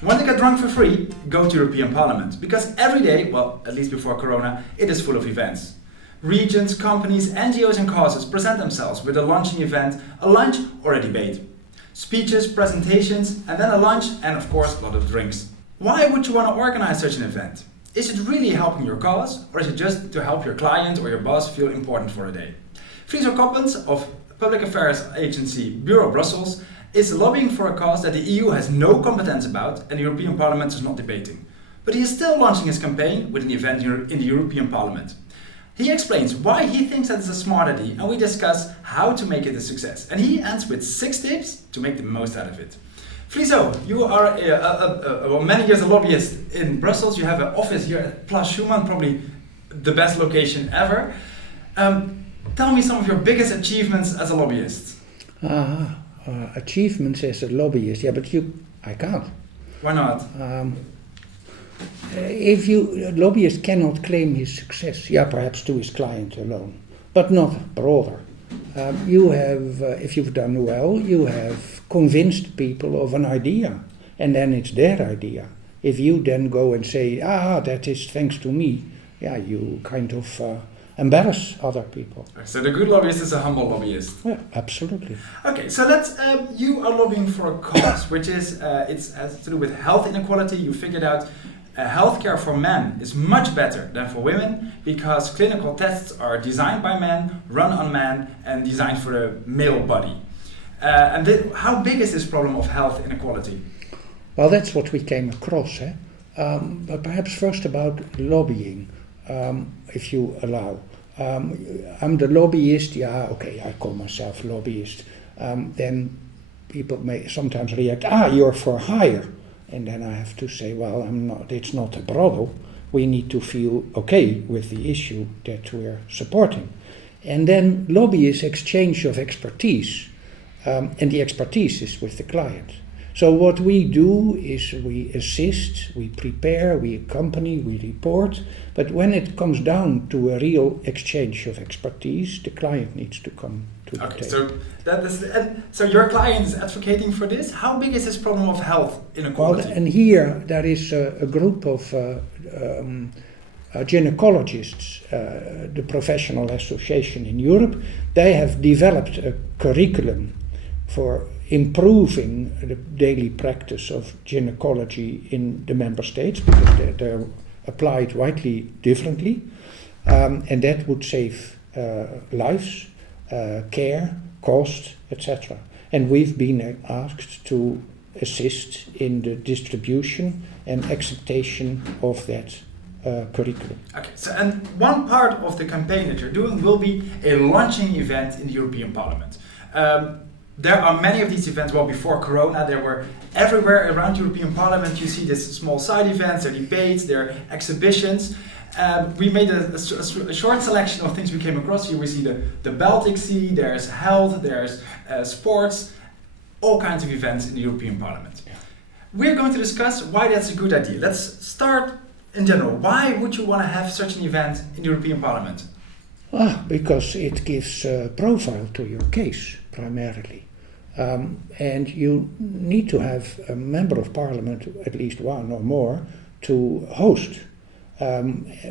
Want to get drunk for free? Go to European Parliament, because every day, well, at least before Corona, it is full of events. Regions, companies, NGOs and causes present themselves with a launching event, a lunch or a debate. Speeches, presentations, and then a lunch and of course a lot of drinks. Why would you want to organize such an event? Is it really helping your cause, or is it just to help your client or your boss feel important for a day? Friso Koppens of Public Affairs Agency Bureau Brussels is lobbying for a cause that the EU has no competence about and the European Parliament is not debating. But he is still launching his campaign with an event in the European Parliament. He explains why he thinks that it's a smart idea, and we discuss how to make it a success. And he ends with 6 tips to make the most out of it. Friso, you are many years a lobbyist in Brussels. You have an office here at Place Schuman, probably the best location ever. Tell me some of your biggest achievements as a lobbyist. Achievements as a lobbyist, yeah, but I can't. Why not? A lobbyist cannot claim his success, perhaps to his client alone, but not broader. You have, if you've done well, you have convinced people of an idea, and then it's their idea. If you then go and say, that is thanks to me, you kind of embarrass other people. So the good lobbyist is a humble lobbyist. Yeah, absolutely. Okay, so you are lobbying for a cause, which is, it has to do with health inequality. You figured out healthcare for men is much better than for women because clinical tests are designed by men, run on men, and designed for the male body. How big is this problem of health inequality? Well, that's what we came across. But perhaps first about lobbying, if you allow. I'm the lobbyist, I call myself lobbyist. Then people may sometimes react, you're for hire. And then I have to say, well, it's not a brothel. We need to feel okay with the issue that we're supporting. And then lobby is exchange of expertise. And the expertise is with the client. So what we do is we assist, we prepare, we accompany, we report. But when it comes down to a real exchange of expertise, the client needs to come to the table. So your client is advocating for this. How big is this problem of health inequality? Well, and here there is a group of gynecologists, the professional association in Europe. They have developed a curriculum for improving the daily practice of gynecology in the member states because they're applied widely differently, and that would save lives, care, cost, etc. And we've been asked to assist in the distribution and acceptation of that curriculum. Okay, so and one part of the campaign that you're doing will be a launching event in the European Parliament. There are many of these events. Well, before Corona, there were everywhere around European Parliament. You see these small side events, there are debates, there are exhibitions. We made a short selection of things we came across here. We see the Baltic Sea, there's health, there's sports, all kinds of events in the European Parliament. Yeah. We're going to discuss why that's a good idea. Let's start in general. Why would you want to have such an event in the European Parliament? Because it gives profile to your case, primarily. And you need to have a member of parliament, at least one or more, to host,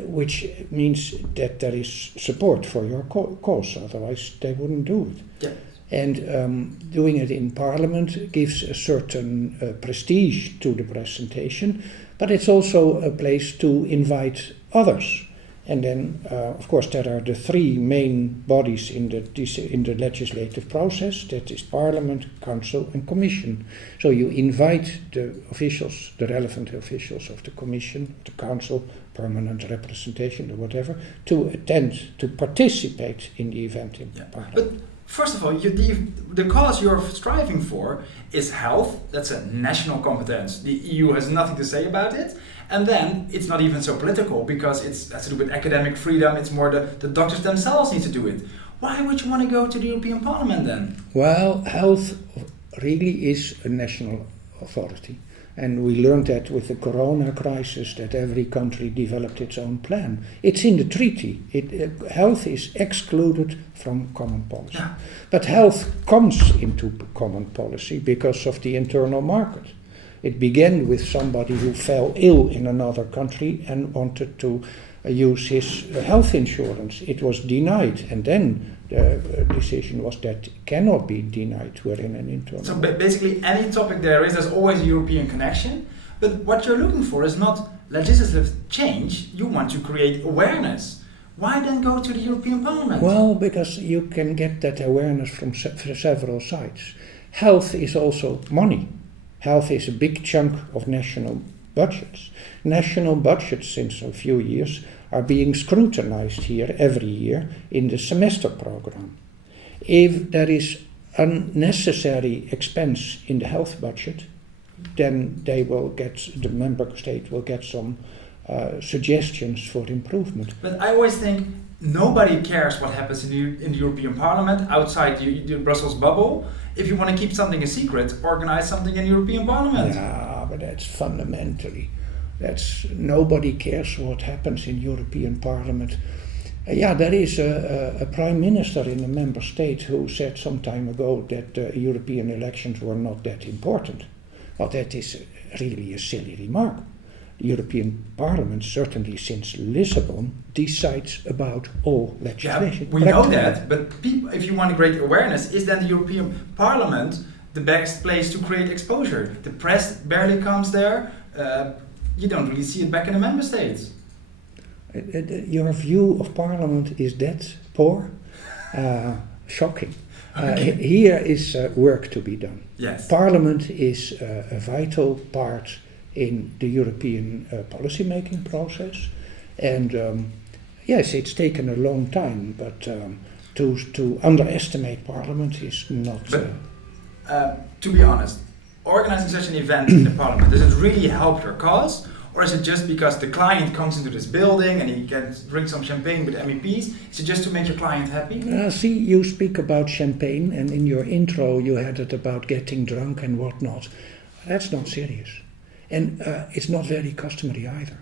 which means that there is support for your cause, otherwise they wouldn't do it. Yeah. And doing it in parliament gives a certain prestige to the presentation, but it's also a place to invite others. And then, of course, there are the 3 main bodies in the legislative process. That is Parliament, Council, and Commission. So you invite the officials, the relevant officials of the Commission, the Council, permanent representation, or whatever, to attend, to participate in the event in Parliament. But first of all, the cause you're striving for is health. That's a national competence. The EU has nothing to say about it. And then it's not even so political because it has to do with academic freedom. It's more the doctors themselves need to do it. Why would you want to go to the European Parliament then? Well, health really is a national authority. And we learned that with the Corona crisis, that every country developed its own plan. It's in the treaty. Health is excluded from common policy. Yeah. But health comes into common policy because of the internal market. It began with somebody who fell ill in another country and wanted to use his health insurance. It was denied, and then the decision was that cannot be denied. We're in an internal. So basically, any topic there's always a European connection. But what you're looking for is not legislative change. You want to create awareness. Why then go to the European Parliament? Well, because you can get that awareness from several sides. Health is also money. Health is a big chunk of national budgets. National budgets, since a few years, are being scrutinized here every year in the semester program. If there is unnecessary expense in the health budget, then the member state will get some suggestions for improvement. But I always think nobody cares what happens in the European Parliament outside the Brussels bubble. If you want to keep something a secret, organize something in the European Parliament. Yeah, but that's fundamentally. Nobody cares what happens in European Parliament. There is a prime minister in a member state who said some time ago that European elections were not that important. Well, that is really a silly remark. The European Parliament, certainly since Lisbon, decides about all legislation. Yeah, we know that, but if you want to create awareness, is then the European Parliament the best place to create exposure? The press barely comes there. You don't really see it back in the member states. Your view of Parliament is that poor? Shocking. Okay. Here is work to be done. Yes. Parliament is a vital part in the European policy-making process. And yes, it's taken a long time, but to underestimate Parliament is not... To be honest, organizing such an event in the Parliament, does it really help your cause? Or is it just because the client comes into this building and he can drink some champagne with MEPs? Is it just to make your client happy? See, you speak about champagne, and in your intro you had it about getting drunk and whatnot. That's not serious. And it's not very customary either.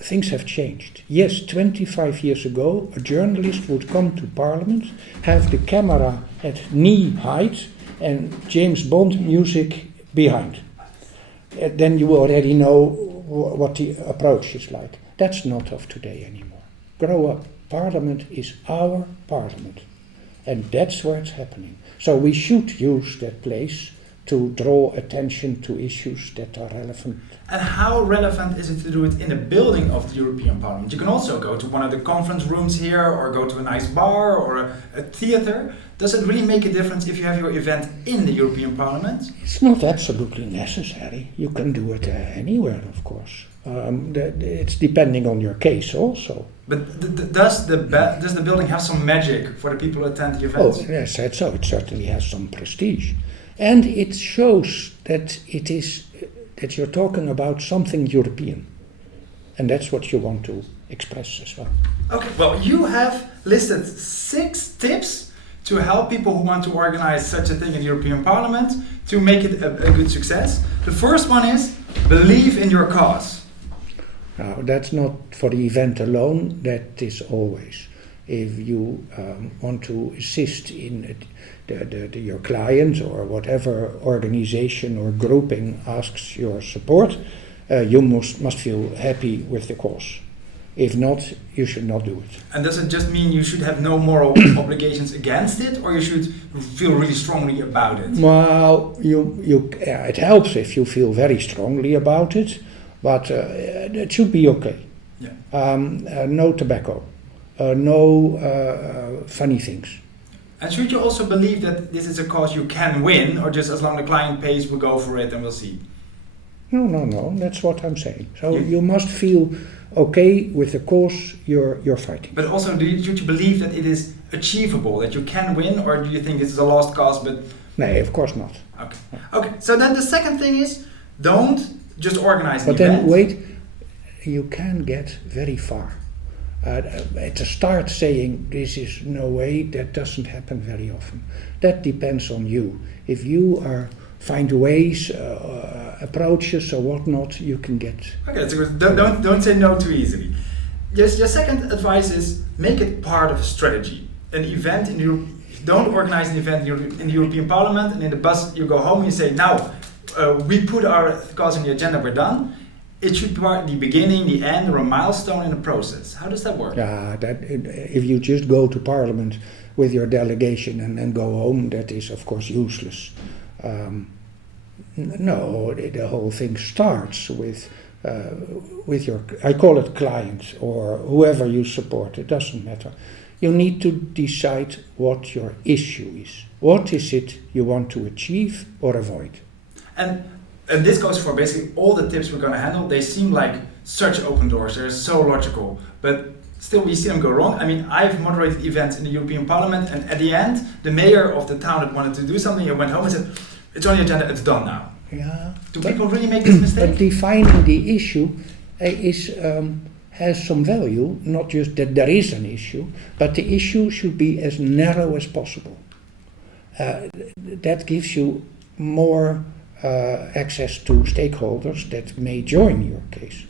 Things have changed. Yes, 25 years ago, a journalist would come to Parliament, have the camera at knee height and James Bond music behind. Then you already know what the approach is like. That's not of today anymore. Grow up. Parliament is our Parliament. And that's where it's happening. So we should use that place to draw attention to issues that are relevant. And how relevant is it to do it in the building of the European Parliament? You can also go to one of the conference rooms here, or go to a nice bar or a theater. Does it really make a difference if you have your event in the European Parliament? It's not absolutely necessary. You can do it anywhere, of course. It's depending on your case also. But does the building have some magic for the people who attend the event? Oh, yes, so it certainly has some prestige. And it shows that that you're talking about something European. And that's what you want to express as well. Okay, well, you have listed 6 tips to help people who want to organize such a thing in the European Parliament to make it a good success. The first one is believe in your cause. Now, that's not for the event alone, that is always. If you want to assist in your client or whatever organization or grouping asks your support, you must feel happy with the cause. If not, you should not do it. And does it just mean you should have no moral obligations against it, or you should feel really strongly about it? Well, it helps if you feel very strongly about it, but it should be okay. Yeah. No tobacco, no funny things. And should you also believe that this is a cause you can win, or just as long as the client pays, we'll go for it and we'll see? No, that's what I'm saying. So you must feel okay with the cause you're fighting. But also, should you believe that it is achievable, that you can win, or do you think this is a lost cause? But no, of course not. Okay. So then the second thing is, don't just organize an event. But then wait, you can get very far. To start saying this is no way, that doesn't happen very often. That depends on you. If you find ways, approaches or whatnot, you can get. Okay, so don't say no too easily. Your second advice is make it part of a strategy. an event in Europe, don't organize an event in the European Parliament, and in the bus you go home and you say, now we put our cause on the agenda, we're done. It should be the beginning, the end, or a milestone in the process. How does that work? Yeah, if you just go to Parliament with your delegation and then go home, that is of course useless. No, the whole thing starts with your, I call it client or whoever you support, it doesn't matter. You need to decide what your issue is. What is it you want to achieve or avoid? And this goes for basically all the tips we're going to handle. They seem like such open doors. They're so logical, but still we see them go wrong. I mean, I've moderated events in the European Parliament, and at the end, the mayor of the town that wanted to do something, he went home and said, it's on the agenda, it's done now. Yeah. Do people really make this mistake? But defining the issue has some value, not just that there is an issue, but the issue should be as narrow as possible. That gives you more access to stakeholders that may join your case,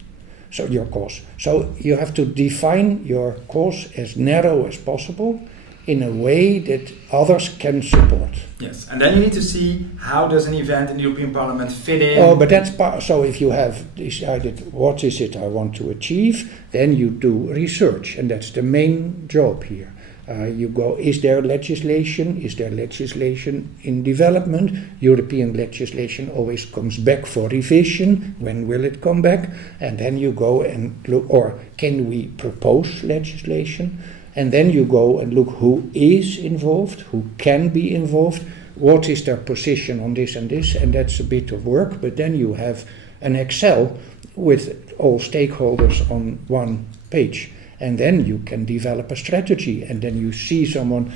so your cause. So you have to define your cause as narrow as possible in a way that others can support. Yes, and then you need to see how does an event in the European Parliament fit in. Oh, but that's so if you have decided what is it I want to achieve, then you do research, and that's the main job here. You go, is there legislation? Is there legislation in development? European legislation always comes back for revision. When will it come back? And then you go and look, or can we propose legislation? And then you go and look who is involved, who can be involved, what is their position on this, and that's a bit of work, but then you have an Excel with all stakeholders on one page. And then you can develop a strategy, and then you see someone,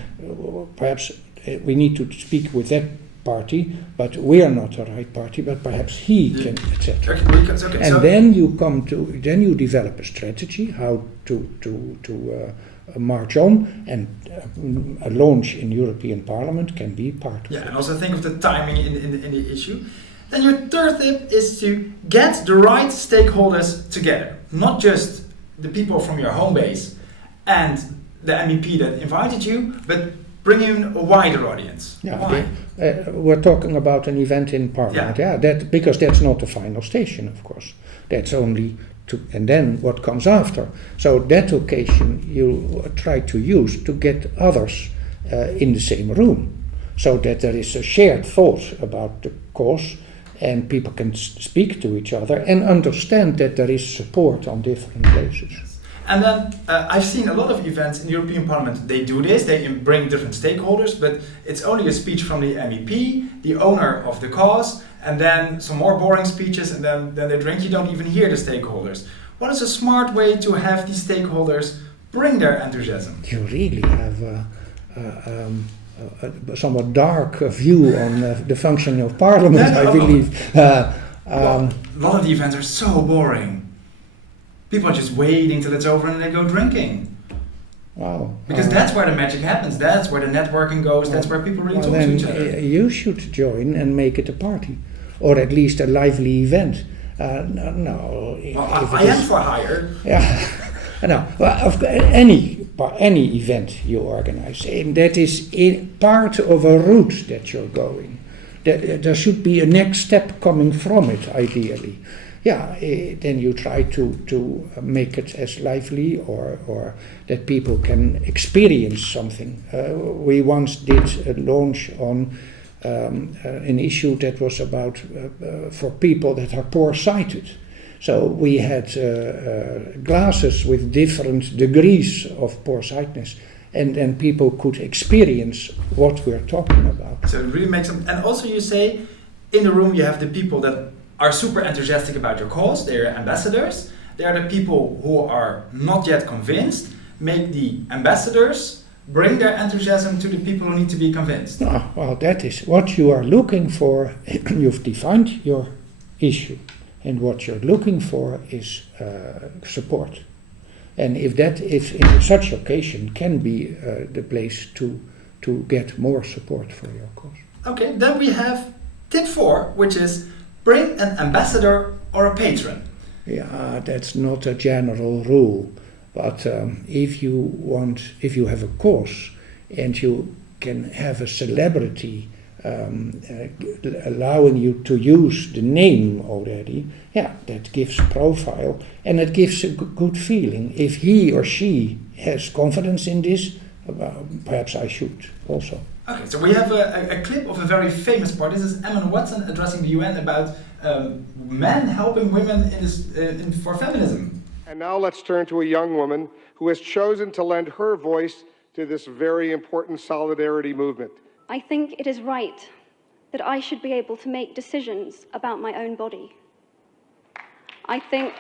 perhaps we need to speak with that party, but we are not the right party, but perhaps he can, etc. Okay, and then you develop a strategy, how to march on, and a launch in European Parliament can be part of it. Yeah, and also think of the timing in the issue. Then your third tip is to get the right stakeholders together, not just the people from your home base and the MEP that invited you, but bring in a wider audience. Yeah, Why? We're talking about an event in Parliament. Yeah, because that's not the final station, of course. That's only and then what comes after. So that occasion you try to use to get others in the same room, so that there is a shared thought about the cause, and people can speak to each other and understand that there is support on different places. And then I've seen a lot of events in the European Parliament. They do this, they bring different stakeholders, but it's only a speech from the MEP, the owner of the cause, and then some more boring speeches, and then they drink. You don't even hear the stakeholders. What is a smart way to have these stakeholders bring their enthusiasm? You really have a somewhat dark view on the functioning of Parliament, I believe. Well, a lot of the events are so boring. People are just waiting till it's over and they go drinking. Wow. Because that's where the magic happens. That's where the networking goes. That's where people really talk to each other. You should join and make it a party, or at least a lively event. No. Well, I am for hire. Yeah. No. Well, any event you organize, and that is part of a route that you're going. There should be a next step coming from it, ideally. Yeah, then you try to make it as lively or that people can experience something. We once did a launch on an issue that was about for people that are poor-sighted. So we had glasses with different degrees of poor-sightedness, and then people could experience what we're talking about. So it really makes them. And also you say, in the room you have the people that are super enthusiastic about your cause, they're ambassadors. They are the people who are not yet convinced. Make the ambassadors bring their enthusiasm to the people who need to be convinced. Well, that is what you are looking for. You've defined your issue, and what you're looking for is support. And if in such occasion can be the place to get more support for your cause. Okay, then we have tip 4, which is bring an ambassador or a patron. Yeah, that's not a general rule, but if you have a cause and you can have a celebrity allowing you to use the name already, that gives profile and it gives a good feeling. If he or she has confidence in this, perhaps I should also. Okay, so we have a clip of a very famous part. This is Emma Watson addressing the UN about men helping women for feminism. And now let's turn to a young woman who has chosen to lend her voice to this very important solidarity movement. I think it is right that I should be able to make decisions about my own body. I think...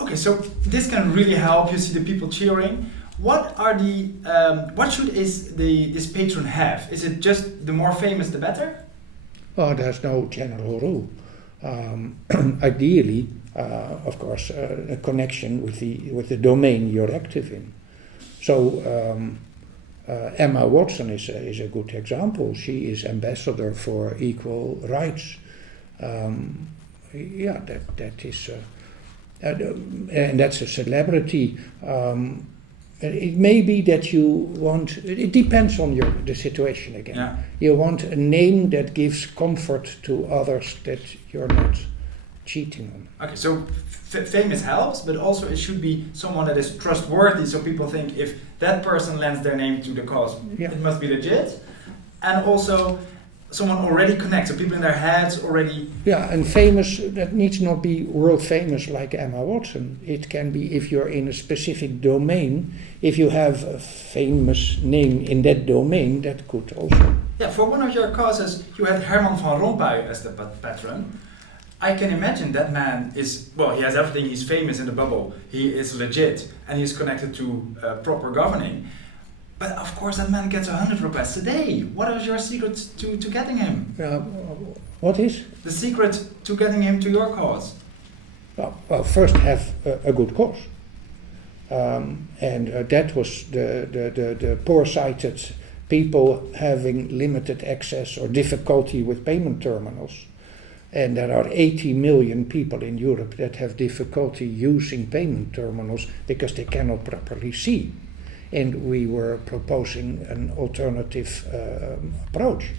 Okay, so this can really help. You see the people cheering. What are what should this patron have? Is it just the more famous the better? Oh, there's no general rule. Ideally, of course, a connection with the domain you're active in. So Emma Watson is a good example. She is ambassador for equal rights. That is, and that's a celebrity. It may be that you want. It depends on the situation again. Yeah. You want a name that gives comfort to others that you're not cheating on. Okay, so famous helps, but also it should be someone that is trustworthy, so people think if that person lends their name to the cause, it must be legit. And also someone already connects, so people in their heads already... Yeah, and famous, that needs not be world famous like Emma Watson. It can be if you're in a specific domain, if you have a famous name in that domain, that could also... Yeah, for one of your causes, you had Herman van Rompuy as the patron. I can imagine that man is, well, he has everything, he's famous in the bubble, he is legit, and he's connected to proper governing. But of course that man gets 100 requests a day. What is your secret to getting him? What is? The secret to getting him to your cause? Well, first have a good cause. And that was the poor-sighted people having limited access or difficulty with payment terminals. And there are 80 million people in Europe that have difficulty using payment terminals because they cannot properly see. And we were proposing an alternative approach.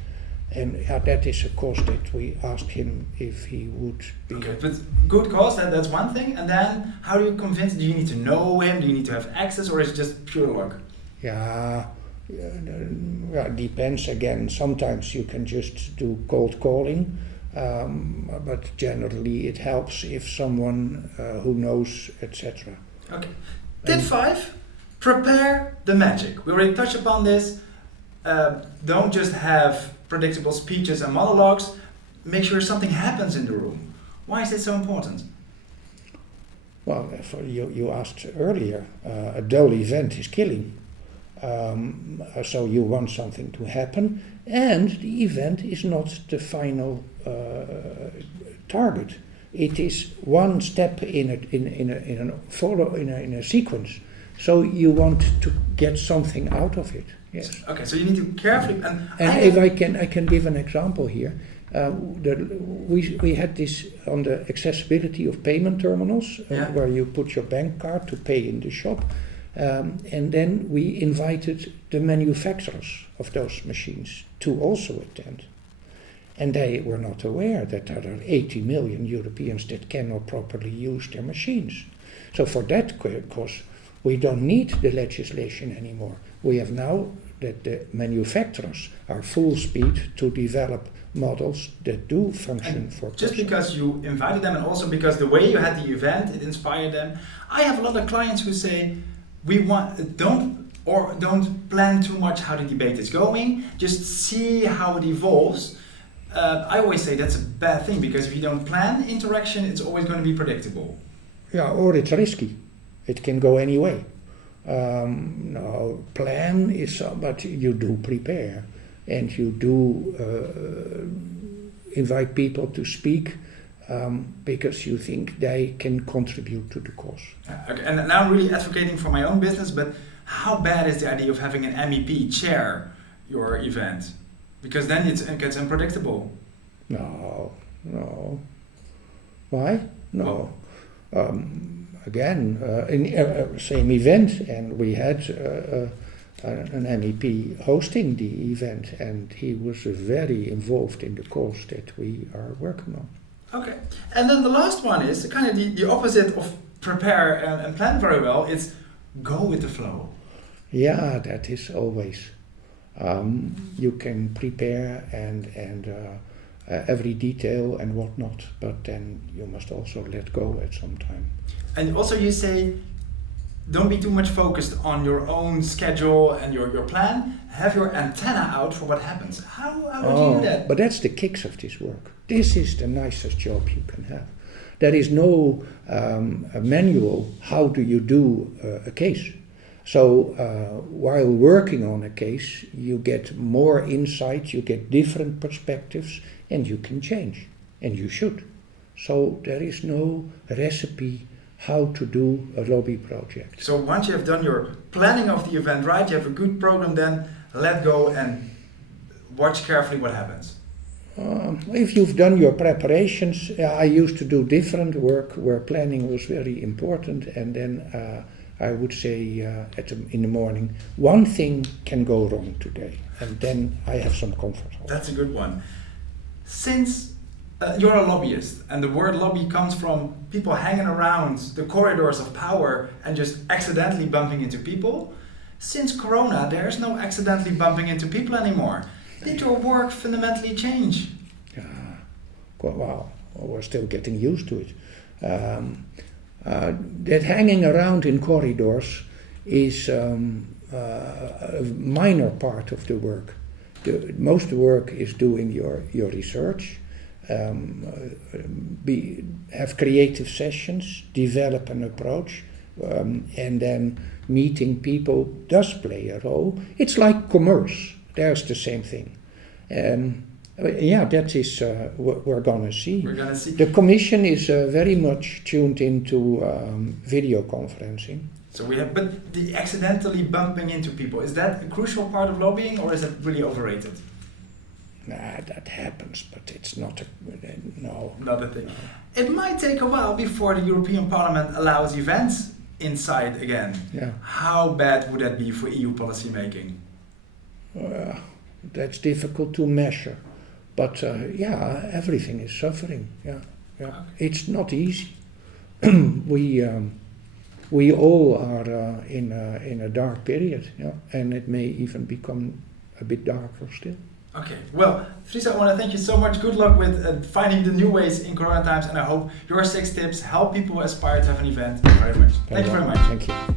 And that is a cause that we asked him if he would be... Okay, but good cause, that's one thing. And then how do you convince, do you need to know him, do you need to have access, or is it just pure luck? Yeah, it depends again. Sometimes you can just do cold calling. But generally it helps if someone who knows, etc. Okay. Tip 5, prepare the magic. We already touched upon this. Don't just have predictable speeches and monologues. Make sure something happens in the room. Why is this so important? Well, you asked earlier, a dull event is killing. So you want something to happen, and the event is not the final target. It is one step in a sequence. So you want to get something out of it. Yes. Okay, so you need to carefully and if I can give an example here. We had this on the accessibility of payment terminals, where you put your bank card to pay in the shop. And then we invited the manufacturers of those machines to also attend. And they were not aware that there are 80 million Europeans that cannot properly use their machines. So for that cause, we don't need the legislation anymore. We have now that the manufacturers are full speed to develop models that do function for just because you invited them, and also because the way you had the event, it inspired them. I have a lot of clients who say, don't plan too much how the debate is going, just see how it evolves. I always say that's a bad thing, because if you don't plan interaction, it's always going to be predictable. Yeah, or it's risky. It can go any way. No, plan is, but you do prepare, and you do invite people to speak because you think they can contribute to the cause. Okay, and now I'm really advocating for my own business, but how bad is the idea of having an MEP chair your event? Because then it gets unpredictable. No. Why? No. again, in same event, and we had an MEP hosting the event, and he was very involved in the cause that we are working on. Okay, and then the last one is kind of the opposite of prepare and plan very well. It's go with the flow. Yeah, that is always. You can prepare and every detail and whatnot, but then you must also let go at some time. And also you say, don't be too much focused on your own schedule and your plan. Have your antenna out for what happens. How would you do that? But that's the kicks of this work. This is the nicest job you can have. There is no a manual, how do you do a case. So while working on a case, you get more insights, you get different perspectives, and you can change, and you should. So there is no recipe how to do a lobby project. So once you have done your planning of the event right, you have a good program, then let go and watch carefully what happens. If you've done your preparations, I used to do different work where planning was very important, and then I would say in the morning, one thing can go wrong today, and then I have some comfort. That's a good one. Since you're a lobbyist, and the word lobby comes from people hanging around the corridors of power and just accidentally bumping into people, since Corona, there's no accidentally bumping into people anymore. Did your work fundamentally change? Well, we're still getting used to it. That hanging around in corridors is a minor part of the work. Most of the work is doing your research, have creative sessions, develop an approach, and then meeting people does play a role. It's like commerce. There's the same thing. That is what we're going to see. We're going to see. The Commission is very much tuned into video conferencing. So we have, but the accidentally bumping into people, is that a crucial part of lobbying, or is it really overrated? That happens, but it's not no. Not a thing. No. It might take a while before the European Parliament allows events inside again. Yeah. How bad would that be for EU policy making? That's difficult to measure, but everything is suffering. Yeah. Okay. It's not easy. We all are in a dark period, and it may even become a bit darker still. Okay, well, Friso, I want to thank you so much. Good luck with finding the new ways in Corona times, and I hope your 6 tips help people who aspire to have an event very much. Thank you very much. Thank you.